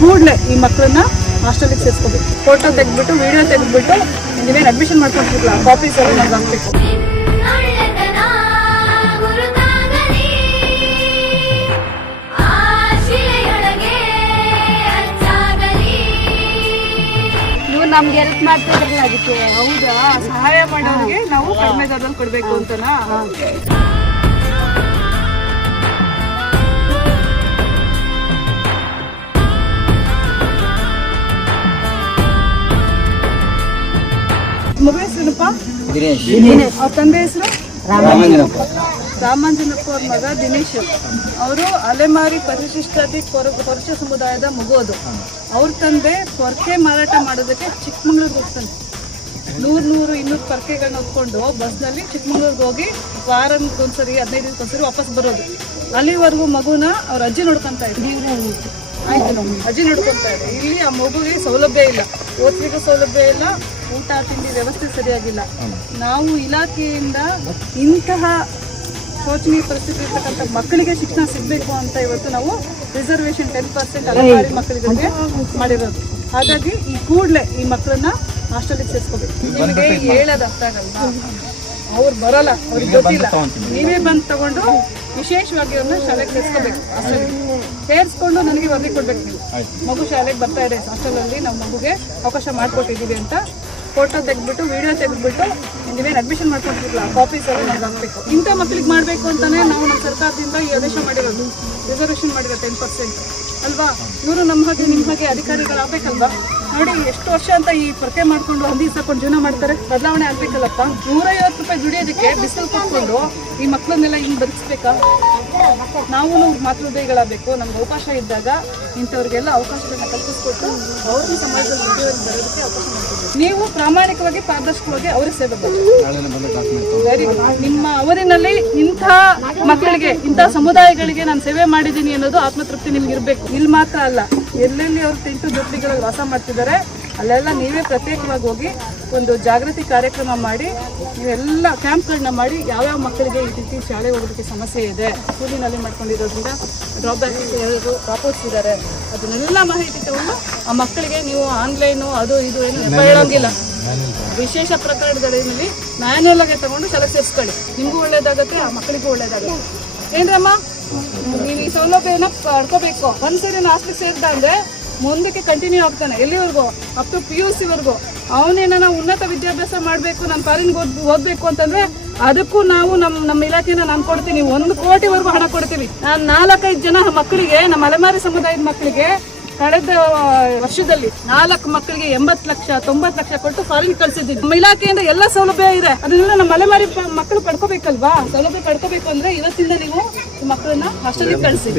ಕೂಡಲೇ ಈ ಮಕ್ಕಳನ್ನ ಹಾಸ್ಟೆಲಿಗೆ ಸೇರಿಸ್ಕೋಬೇಕು. ಫೋಟೋ ತೆಗೆದ್ಬಿಟ್ಟು ವಿಡಿಯೋ ತೆಗೆದ್ಬಿಟ್ಟು ನೀವೇನು ಅಡ್ಮಿಷನ್ ಮಾಡ್ಕೊಳ್ತಿರಲ್ಲ ಕಾಪೀಸ್ ಎಲ್ಲ ನಮ್ಗೆ ಹಾಕ್ಬೇಕು. ನೀವು ನಮ್ಗೆ ಹೆಲ್ಪ್ ಮಾಡ್ತಿದ್ರಲ್ಲ ಅದಕ್ಕೆ. ಹೌದಾ, ಸಹಾಯ ಮಾಡೋರಿಗೆ ನಾವು ಕಡಿಮೆ ದರದಲ್ಲಿ ಕೊಡಬೇಕು ಅಂತನಾ? ಮಗು ಹೆಸರೇನಪ್ಪ? ದಿನೇಶ್. ಅವ್ರ ತಂದೆ ಹೆಸರು ರಾಮಂಜನಪ್ಪ. ರಾಮಾಂಜನಪ್ಪ ಅವ್ರ ಮಗ ದಿನೇಶ್. ಅವರು ಅಲೆಮಾರಿ ಪರಿಶಿಷ್ಟಾತಿ ಕೊರಚ ಸಮುದಾಯದ ಮಗು. ಅದು ಅವ್ರ ತಂದೆ ಪೊರ್ಕೆ ಮಾರಾಟ ಮಾಡೋದಕ್ಕೆ ಚಿಕ್ಕಮಂಗ್ಳೂರ್ಗೆ ಹೋಗ್ತಾನೆ. 100-200 ಪೊರ್ಕೆಗಳನ್ನ ಹೊತ್ಕೊಂಡು ಬಸ್ನಲ್ಲಿ ಚಿಕ್ಕಮಂಗ್ಳೂರ್ಗೆ ಹೋಗಿ ವಾರಕ್ಕೊಂದ್ಸರಿ 15 ದಿನಕ್ಕೊಂದ್ಸರಿ ವಾಪಸ್ ಬರೋದು. ಅಲ್ಲಿವರೆಗೂ ಮಗುನ ಅವ್ರ ಅಜ್ಜಿ ನೋಡ್ಕೊಂತ ಇದ್ರು. ಅಜ್ಜಿ ನೋಡ್ಕೊಂತ ಇದ್ರು. ಇಲ್ಲಿ ಆ ಮಗುವಿಗೆ ಸೌಲಭ್ಯ ಇಲ್ಲ, ಓದ್ಲಿಕ್ಕೆ ಸೌಲಭ್ಯ ಇಲ್ಲ, ಊಟ ತಿಂಡಿ ವ್ಯವಸ್ಥೆ ಸರಿಯಾಗಿಲ್ಲ. ನಾವು ಇಲಾಖೆಯಿಂದ ಇಂತಹ ಶೋಚನೀಯ ಪರಿಸ್ಥಿತಿ ಇರ್ತಕ್ಕಂಥ ಮಕ್ಕಳಿಗೆ ಶಿಕ್ಷಣ ಸಿಗಬೇಕು ಅಂತ ಇವತ್ತು ನಾವು ರಿಸರ್ವೇಶನ್ 10% ಅಲೆಮಾರಿ ಮಕ್ಕಳಿಗೆ ಮಾಡಿರೋದು. ಹಾಗಾಗಿ ಈ ಕೂಡಲೇ ಈ ಮಕ್ಕಳನ್ನ ಹಾಸ್ಟೆಲಿಗೆ ಸೇರಿಸ್ಕೋಬೇಕು. ನಿಮಗೆ ಹೇಳೋದು ಅರ್ಥ ಆಗಲ್ಲ, ಅವ್ರು ಬರೋಲ್ಲ, ಅವ್ರಿಗೆ ಗೊತ್ತಿಲ್ಲ. ನೀವೇ ಬಂದು ತಗೊಂಡು ವಿಶೇಷವಾಗಿ ಅವ್ರನ್ನ ಶಾಲೆಗೆ ಸೇರಿಸ್ಕೋಬೇಕು. ಹಾಸ್ಟೆಲ್ಗೆ ಸೇರಿಸ್ಕೊಂಡು ನನಗೆ ವರದಿ ಕೊಡ್ಬೇಕು. ನೀವು ಮಗು ಶಾಲೆಗೆ ಬರ್ತಾ ಇದೆ, ಹಾಸ್ಟೆಲಲ್ಲಿ ನಾವು ಮಗುಗೆ ಅವಕಾಶ ಮಾಡಿಕೊಟ್ಟಿದ್ದೀವಿ ಅಂತ ಫೋಟೋ ತೆಗೆದ್ಬಿಟ್ಟು ವಿಡಿಯೋ ತೆಗೆದ್ಬಿಟ್ಟು ನೀವೇನು ಅಡ್ಮಿಷನ್ ಮಾಡ್ಕೊಳ್ತಿರಲ್ಲ ಕಾಪೀಸ್ ಎಲ್ಲ ನಮ್ಗೆ ಹಾಕ್ಬೇಕು. ಇಂಥ ಮಕ್ಕಳಿಗೆ ಮಾಡಬೇಕು ಅಂತಲೇ ನಾವು ನಮ್ಮ ಸರ್ಕಾರದಿಂದ ಈ ಆದೇಶ ಮಾಡಿರೋದು, ರಿಸರ್ವೇಷನ್ ಮಾಡಿರೋ 10% ಅಲ್ವಾ? ಇವರು ನಮ್ಮ ಹಾಗೆ ನಿಮ್ಮ ಹಾಗೆ ಅಧಿಕಾರಿಗಳಾಗಬೇಕಲ್ವಾ? ನೋಡಿ ಎಷ್ಟು ವರ್ಷ ಅಂತ ಈ ಪೊರ್ಕೆ ಮಾಡ್ಕೊಂಡು ಹಂದಿ ಸಾಕೊಂಡು ಜೀವನ ಮಾಡ್ತಾರೆ. ಬದಲಾವಣೆ ಆಗ್ಬೇಕಲ್ಲಪ್ಪ. 150 ರೂಪಾಯಿ ದುಡಿಯೋದಕ್ಕೆ ಬಿಸಿಲು ಕೂತ್ಕೊಂಡು ಈ ಮಕ್ಕಳನ್ನೆಲ್ಲ ಹಿಂಗೆ ಬದುಕಿಸ್ಬೇಕಾ? ನಾವು ಮಾತೃದೈಗಳಾಗಬೇಕು. ನಮ್ಗೆ ಅವಕಾಶ ಇದ್ದಾಗ ಇಂಥವ್ರಿಗೆಲ್ಲ ಅವಕಾಶಗಳನ್ನ ಕಲ್ಪಿಸ್ಕೊಟ್ಟು ಅವ್ರನ್ನ ಸಮಾಜದಲ್ಲಿ ದುಡಿಯೋರಿಗೆ ಬರೋದಕ್ಕೆ ಅವಕಾಶ ಮಾಡ್ತೀವಿ. ನೀವು ಪ್ರಾಮಾಣಿಕವಾಗಿ ಪಾರದರ್ಶಕವಾಗಿ ಅವರೇ ಸೇವೆ ವೆರಿ ಗುಡ್. ನಿಮ್ಮ ಅವರಿನಲ್ಲಿ ಇಂಥ ಮಕ್ಕಳಿಗೆ, ಇಂಥ ಸಮುದಾಯಗಳಿಗೆ ನಾನು ಸೇವೆ ಮಾಡಿದ್ದೀನಿ ಅನ್ನೋದು ಆತ್ಮತೃಪ್ತಿ ನಿಮ್ಗೆ ಇರಬೇಕು. ಇಲ್ಲಿ ಮಾತ್ರ ಅಲ್ಲ, ಎಲ್ಲೆಲ್ಲಿ ಅವ್ರು ತಿಂಟು ಜೊತೆಗಳಲ್ಲಿ ವಾಸ ಮಾಡ್ತಿದ್ದಾರೆ ಅಲ್ಲೆಲ್ಲ ನೀವೇ ಪ್ರತ್ಯೇಕವಾಗಿ ಹೋಗಿ ಒಂದು ಜಾಗೃತಿ ಕಾರ್ಯಕ್ರಮ ಮಾಡಿ, ನೀವೆಲ್ಲ ಕ್ಯಾಂಪ್ಗಳನ್ನ ಮಾಡಿ ಯಾವ್ಯಾವ ಮಕ್ಕಳಿಗೆ ಈ ರೀತಿ ಶಾಲೆ ಹೋಗೋದಕ್ಕೆ ಸಮಸ್ಯೆ ಇದೆ, ಸ್ಕೂಲಿನಲ್ಲಿ ಮಾಡ್ಕೊಂಡಿರೋದ್ರಿಂದ ಡ್ರಾಬ್ಯಾಕ್ ಯಾರು ಡ್ರಾಪ್ಔಟ್ಸ್ ಇದ್ದಾರೆ, ಅದನ್ನೆಲ್ಲ ಮಾಹಿತಿ ತಗೊಂಡು ಆ ಮಕ್ಕಳಿಗೆ ನೀವು ಆನ್ಲೈನು ಅದು ಇದು ಏನು ಹೇಳೋಂಗಿಲ್ಲ. ವಿಶೇಷ ಪ್ರಕರಣಗಳಲ್ಲಿ ಮ್ಯಾನ್ಯಲ್ ಆಗಿ ತಗೊಂಡು ಶಾಲೆಗೆ ಸೇರಿಸ್ಕೊಳ್ಳಿ. ನಿಮಗೂ ಒಳ್ಳೇದಾಗುತ್ತೆ, ಆ ಮಕ್ಕಳಿಗೂ ಒಳ್ಳೇದಾಗುತ್ತೆ. ಏನ್ರಮ್ಮ, ನೀವು ಈ ಸೌಲಭ್ಯನ ಪಡ್ಕೋಬೇಕು. ಒಂದ್ಸರಿ ಹಾಸ್ಟೆಲ್ಗೆ ಸೇರಿದ ಅಂದರೆ ಮುಂದಕ್ಕೆ ಕಂಟಿನ್ಯೂ ಆಗ್ತಾನೆ. ಎಲ್ಲಿವರೆಗೂ? ಅಪ್ ಟು PUC ವರ್ಗು. ಅವನೇನ ಉನ್ನತ ವಿದ್ಯಾಭ್ಯಾಸ ಮಾಡಬೇಕು, ನಾನು ಫಾರಿನ್ಗೆ ಓದಬೇಕು ಅಂತಂದ್ರೆ ಅದಕ್ಕೂ ನಾವು ನಮ್ಮ ಇಲಾಖೆನ ನಾನು ಕೊಡ್ತೀನಿ. 1 ಕೋಟಿವರೆಗೂ ಹಣ ಕೊಡ್ತೀವಿ. ನಾನು 4-5 ಜನ ಮಕ್ಕಳಿಗೆ, ನಮ್ಮ ಅಲೆಮಾರಿ ಸಮುದಾಯದ ಮಕ್ಕಳಿಗೆ ಕಳೆದ ವರ್ಷದಲ್ಲಿ 4 ಮಕ್ಕಳಿಗೆ 80 ಲಕ್ಷ 90 ಲಕ್ಷ ಕೊಟ್ಟು ಫಾರಿನ್ ಕಳ್ಸಿದ್ದೀನಿ. ನಮ್ಮ ಇಲಾಖೆಯಿಂದ ಎಲ್ಲ ಸೌಲಭ್ಯ ಇದೆ. ಅದನ್ನೆಲ್ಲ ನಮ್ಮ ಅಲೆಮಾರಿ ಮಕ್ಕಳು ಪಡ್ಕೋಬೇಕಲ್ವಾ? ಸೌಲಭ್ಯ ಪಡ್ಕೋಬೇಕು ಅಂದ್ರೆ ಇವತ್ತಿಂದ ನೀವು ಮಕ್ಕಳನ್ನ ಹಾಸ್ಟೆಲ್ಗೆ ಕಳಿಸಿ.